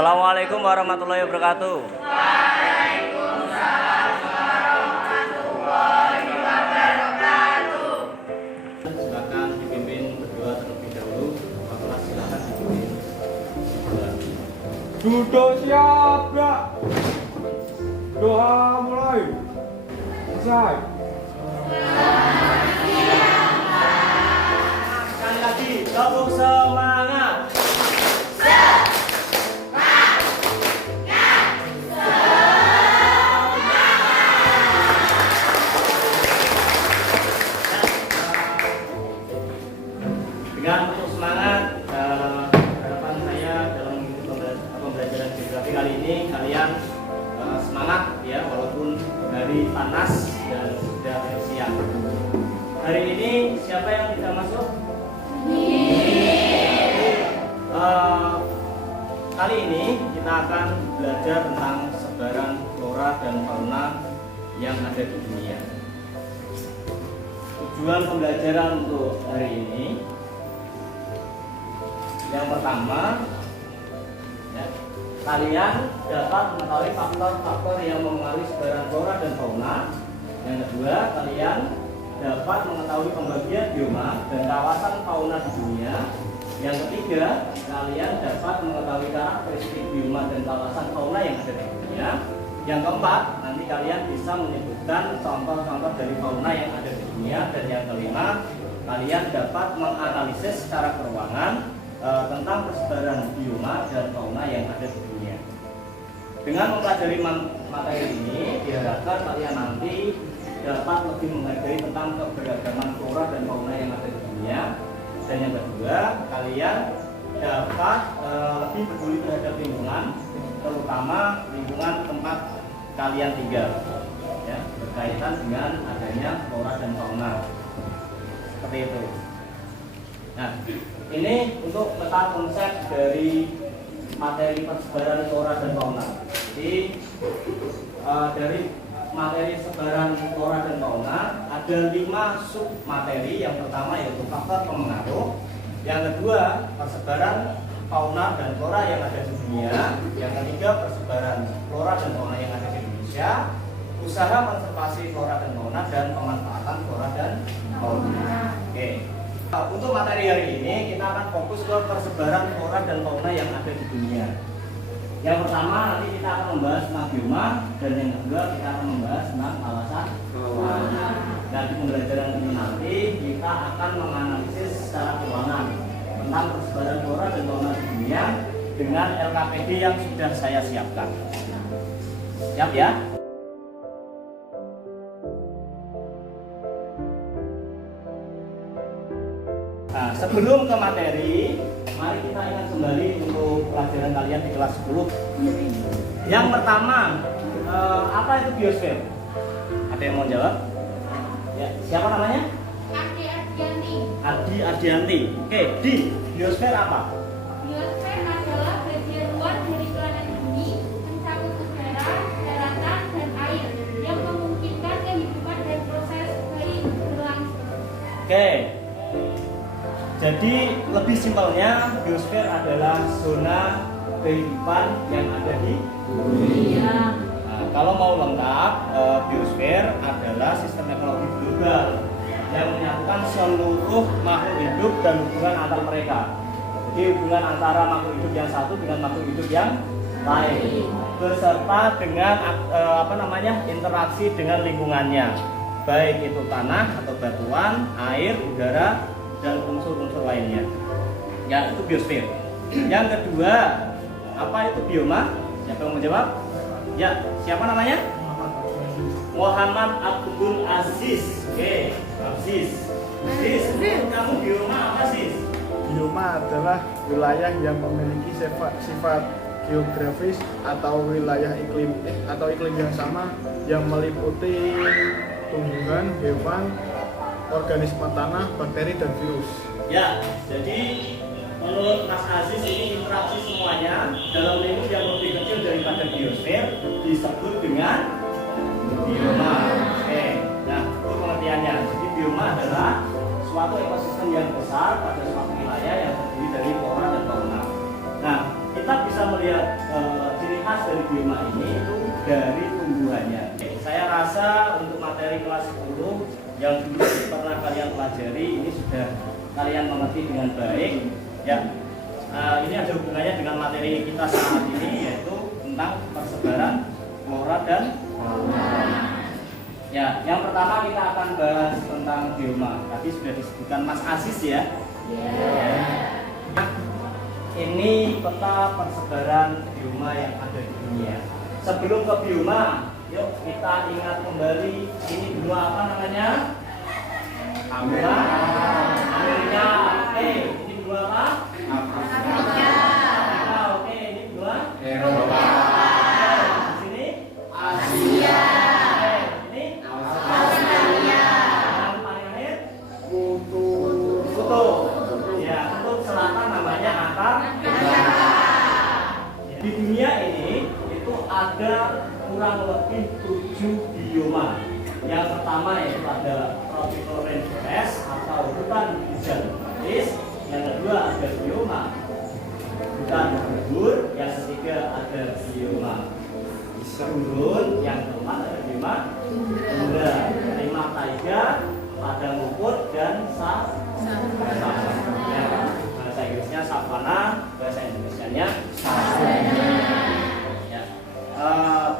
Assalamualaikum warahmatullahi wabarakatuh. Silakan dipimpin berdoa terlebih dahulu. Bapak silakan dipimpin berdoa. Duduk siap, Brak. Doa mulai. Selesai. Sekali lagi, tepuk semangat. Dengan untuk semangat, harapan saya dalam pembelajaran geografi kali ini kalian semangat ya, walaupun hari panas dan sudah siang. Hari ini siapa yang tidak masuk? Kali ini kita akan belajar tentang sebaran flora dan fauna yang ada di dunia. Tujuan pembelajaran untuk hari ini, yang pertama, ya, kalian dapat mengetahui faktor-faktor yang mempengaruhi sebaran flora dan fauna. Yang kedua, kalian dapat mengetahui pembagian bioma dan kawasan fauna di dunia. Yang ketiga, kalian dapat mengetahui karakteristik bioma dan kawasan fauna yang ada di dunia. Yang keempat, nanti kalian bisa menyebutkan contoh-contoh dari fauna yang ada di dunia. Dan yang kelima, kalian dapat menganalisis secara keruangan tentang persebaran bioma dan fauna yang ada di dunia. Dengan mempelajari materi ini, diharapkan kalian nanti dapat lebih menghargai tentang keberagaman flora dan fauna yang ada di dunia. Dan yang kedua, kalian dapat lebih peduli terhadap lingkungan, terutama lingkungan tempat kalian tinggal, ya, berkaitan dengan adanya flora dan fauna. Seperti itu. Nah, ini untuk peta konsep dari materi persebaran flora dan fauna. Jadi dari materi sebaran flora dan fauna ada 5 sub materi. Yang pertama yaitu faktor pengaruh. Yang kedua, persebaran fauna dan flora yang ada di dunia. Yang ketiga, persebaran flora dan fauna yang ada di Indonesia. Usaha konservasi flora dan fauna dan pemanfaatan flora dan fauna. Oke. Untuk materi hari ini kita akan fokus ke persebaran flora dan fauna yang ada di dunia. Yang pertama nanti kita akan membahas tentang bioma, dan yang kedua kita akan membahas tentang kawasan fauna. Dan di pembelajaran ini nanti kita akan menganalisis secara keuangan tentang persebaran flora dan fauna di dunia dengan LKPD yang sudah saya siapkan. Siap ya? Nah, sebelum ke materi, mari kita ingat kembali untuk pelajaran kalian di kelas 10. Yang pertama, apa itu biosfer? Ada yang mau jawab? Ya, siapa namanya? Adi Ardianti. Adi Ardianti. Oke, di biosfer apa? Biosfer adalah bagian luar dari planet bumi, mencakup udara, daratan, dan air yang memungkinkan kehidupan dan proses baik berlangsung. Oke. Jadi lebih simpelnya biosfer adalah zona kehidupan yang ada di dunia. Nah, kalau mau lengkap, biosfer adalah sistem ekologi global yang menyatukan seluruh makhluk hidup dan hubungan antar mereka. Jadi hubungan antara makhluk hidup yang satu dengan makhluk hidup yang lain, beserta dengan interaksi dengan lingkungannya, baik itu tanah atau batuan, air, udara, dan unsur-unsur lainnya. Ya, itu biosfer. Yang kedua, apa itu bioma? Siapa yang menjawab? Ya, siapa namanya? Muhammad Abdul Aziz. Oke, Aziz. Aziz, kamu bioma apa sih? Bioma adalah wilayah yang memiliki sifat geografis atau wilayah iklim yang sama yang meliputi tumbuhan, hewan, organisme tanah, bakteri, dan virus. Ya, jadi menurut Mas Aziz ini interaksi semuanya dalam lingkup yang lebih kecil daripada biosfer disebut dengan bioma. Oke, nah itu pengertiannya. Jadi bioma adalah suatu ekosistem yang besar pada suatu wilayah yang terdiri dari flora dan fauna. Nah, kita kita bisa melihat ciri khas dari bioma ini itu dari tumbuhannya. Saya rasa untuk materi kelas 10 yang dulu pernah kalian pelajari ini sudah kalian mengerti dengan baik. Ya, ini ada hubungannya dengan materi kita saat ini, yaitu tentang persebaran flora dan fauna. Ya, yang pertama kita akan bahas tentang bioma. Tadi sudah disebutkan Mas Aziz ya. Ini peta persebaran bioma yang ada di dunia. Sebelum ke bioma, yuk kita ingat kembali ini benua apa namanya? Amerika. Amerika. Oke, ini benua apa? Afrika. Oke, ini benua Eropa. Di sini Asia. Oke, ini Australia. Yang paling akhir Kutub. Ya, kutub selatan namanya Antartika. Di dunia ini itu ada kurang lebih 7 bioma. Yang pertama yaitu ada tropical rainforest atau hutan hujan tropis. Yang kedua ada bioma hutan gugur. Yang ketiga ada bioma gurun. Yang keempat ada bioma tundra, timah taiga, padang rumput dan savana. Ya, bahasa Inggrisnya savana, bahasa Indonesianya savana. Ya.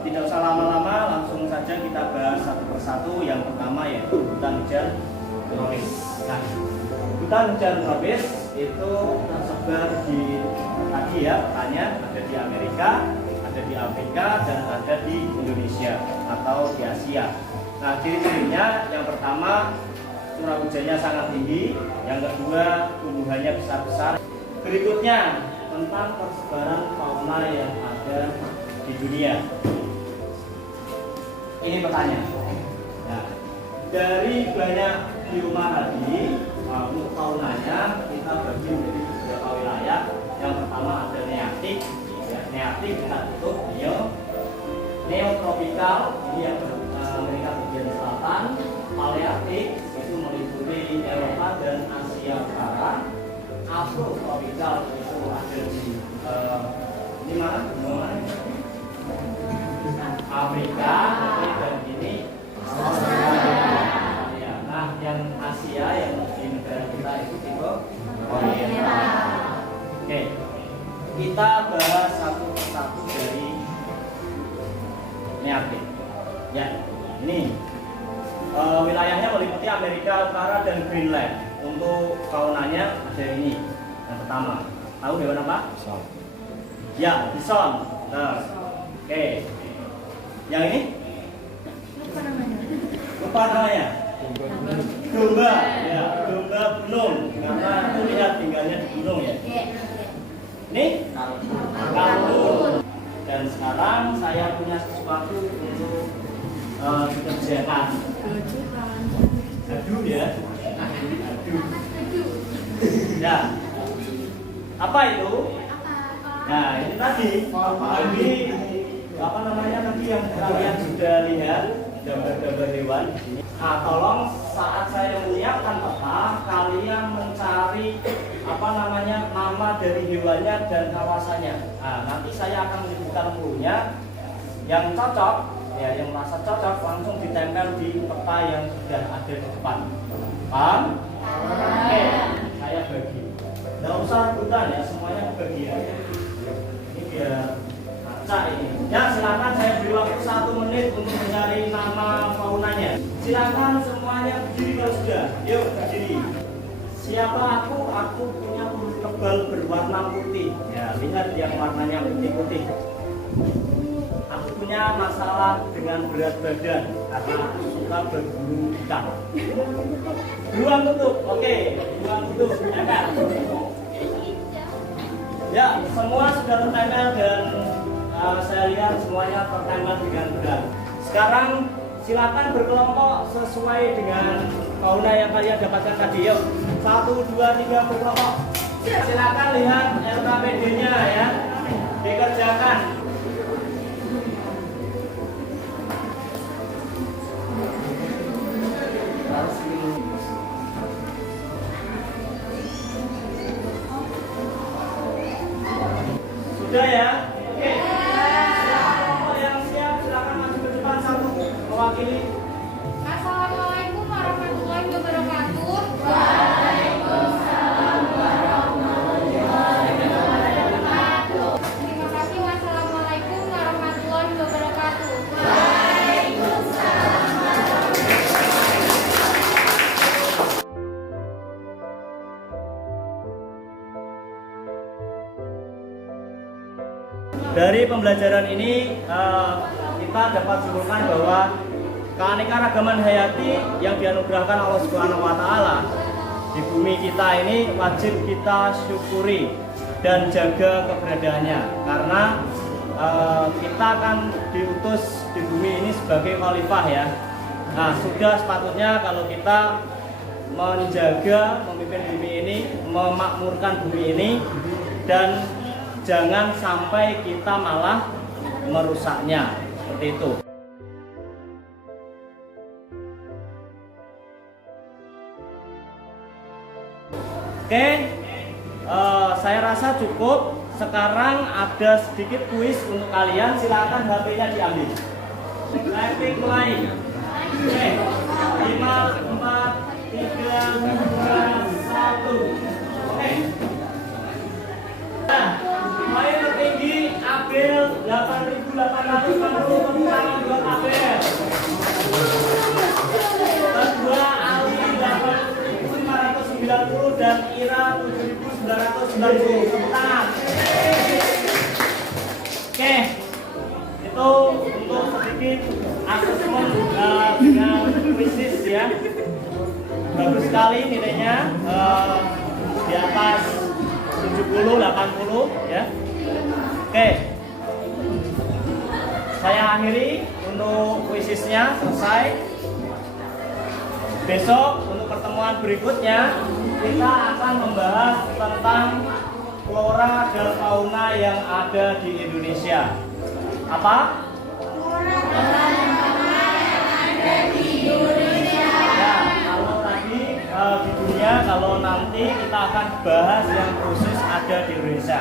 Tidak usah lama-lama, langsung saja kita bahas satu persatu. Yang pertama yaitu hutan hujan tropis. Nah, hutan hujan tropis itu tersebar di tadi ya petanya, ada di Amerika, ada di Afrika, dan ada di Indonesia atau di Asia. Nah, ciri-cirinya yang pertama curah hujannya sangat tinggi, yang kedua tumbuhannya besar-besar. Berikutnya tentang persebaran fauna yang ada di dunia. Ini petanya. Nah, dari banyak bioma tadi, untuk faunanya kita bagi menjadi beberapa wilayah. Yang pertama ada neartik, ya, neartik kita tutup neotropikal, ini yang Amerika bagian selatan. Paleartik itu meliputi Eropa dan Asia Utara. Afrotropikal itu ada di ini mana? Afrika, dan ini Australia. Nah, yang Asia yang di negara kita itu tipe Oriental. Oke, kita bahas satu persatu dari neartik. Ya, ini wilayahnya meliputi Amerika Utara dan Greenland. Untuk faunanya ada ini. Yang pertama, tahu hewan apa? Bison. Ya, bison. Nah, oke. Yang ini? Lupa namanya. Domba. Ya, domba gunung. Karena itu lihat tinggalnya di gunung ya. Ini? Kalkun. Dan sekarang saya punya sesuatu untuk dikerjakan. Aduh ya. Aduh. Ya. Apa itu? Nah, ini tadi. Ini apa namanya tadi yang kalian sudah lihat gambar-gambar hewan. Nah, tolong saat saya menyiapkan peta, kalian mencari apa namanya nama dari hewannya dan kawasannya. Nah, nanti saya akan menyebutkan clue-nya. Yang cocok, ya yang merasa cocok langsung ditempel di peta yang sudah ada di depan. Paham? Oke, saya bagi. Nggak usah rebutan ya, semuanya kebagian. Ini biar acak ini. Ya, silakan saya beri waktu 1 menit untuk mencari nama faunanya. Silakan semuanya berdiri kalau sudah. Yuk berdiri. Siapa aku? Aku punya kulit tebal berwarna putih. Ya, lihat yang warnanya putih-putih. Aku punya masalah dengan berat badan karena aku suka berburu ikan. Beruang tutup, oke. Beruang tutup, ya kan? Ya, semua sudah tertempel dan saya lihat semuanya tertempel dengan benar. Sekarang silakan berkelompok sesuai dengan fauna yang kalian dapatkan tadi. Yuk, 1, 2, 3 berkelompok. Silakan lihat LKPD-nya ya, dikerjakan. Sudah mewakili? Assalamualaikum warahmatullahi wabarakatuh. Terima kasih. Wassalamualaikum warahmatullahi wabarakatuh. Dari pembelajaran ini kita dapat simpulkan bahwa keanekaragaman hayati yang dianugerahkan Allah Subhanahu wa taala di bumi kita ini wajib kita syukuri dan jaga keberadaannya, karena kita akan diutus di bumi ini sebagai khalifah ya. Nah, sudah sepatutnya kalau kita menjaga, memimpin bumi ini, memakmurkan bumi ini, dan jangan sampai kita malah merusaknya, seperti itu. Oke, saya rasa cukup. Sekarang ada sedikit kuis untuk kalian. Silakan HP-nya diambil. Traffic mulai. Oke, 5, 4, 3, 2, 1. Oke. Nah, poin tertinggi Abel 8.890, tepuk tangan buat Abel. Kedua Ali 8.590 dan Ira 7.990. Tepuk tangan. Oke, itu untuk sedikit asesmen dengan kuisis ya. Bagus sekali nilainya, di atas 70, 80 ya. Oke, saya akhiri untuk kuisisnya selesai. Besok untuk pertemuan berikutnya kita akan membahas tentang flora dan fauna yang ada di Indonesia. Apa? Flora dan fauna yang ada di Indonesia. Ya, kalau tadi di dunia, kalau nanti kita akan bahas yang khusus ada di Indonesia.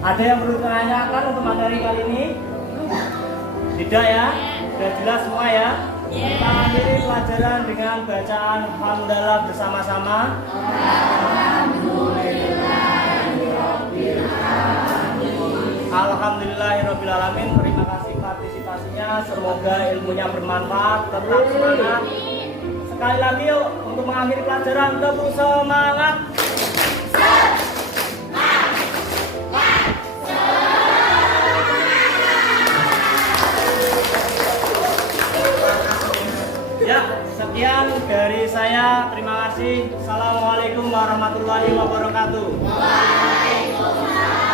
Ada yang perlu ditanyakan untuk materi kali ini? Tidak ya? Sudah jelas semua ya? Kita akhiri pelajaran dengan bacaan Alhamdulillah bersama-sama. Alhamdulillahirrabbilalamin. Terima kasih partisipasinya. Semoga ilmunya bermanfaat. Tetap semangat. Sekali lagi yuk, untuk mengakhiri pelajaran, tepuk semangat. Ya, sekian dari saya. Terima kasih. Assalamualaikum warahmatullahi wabarakatuh. Waalaikumsalam.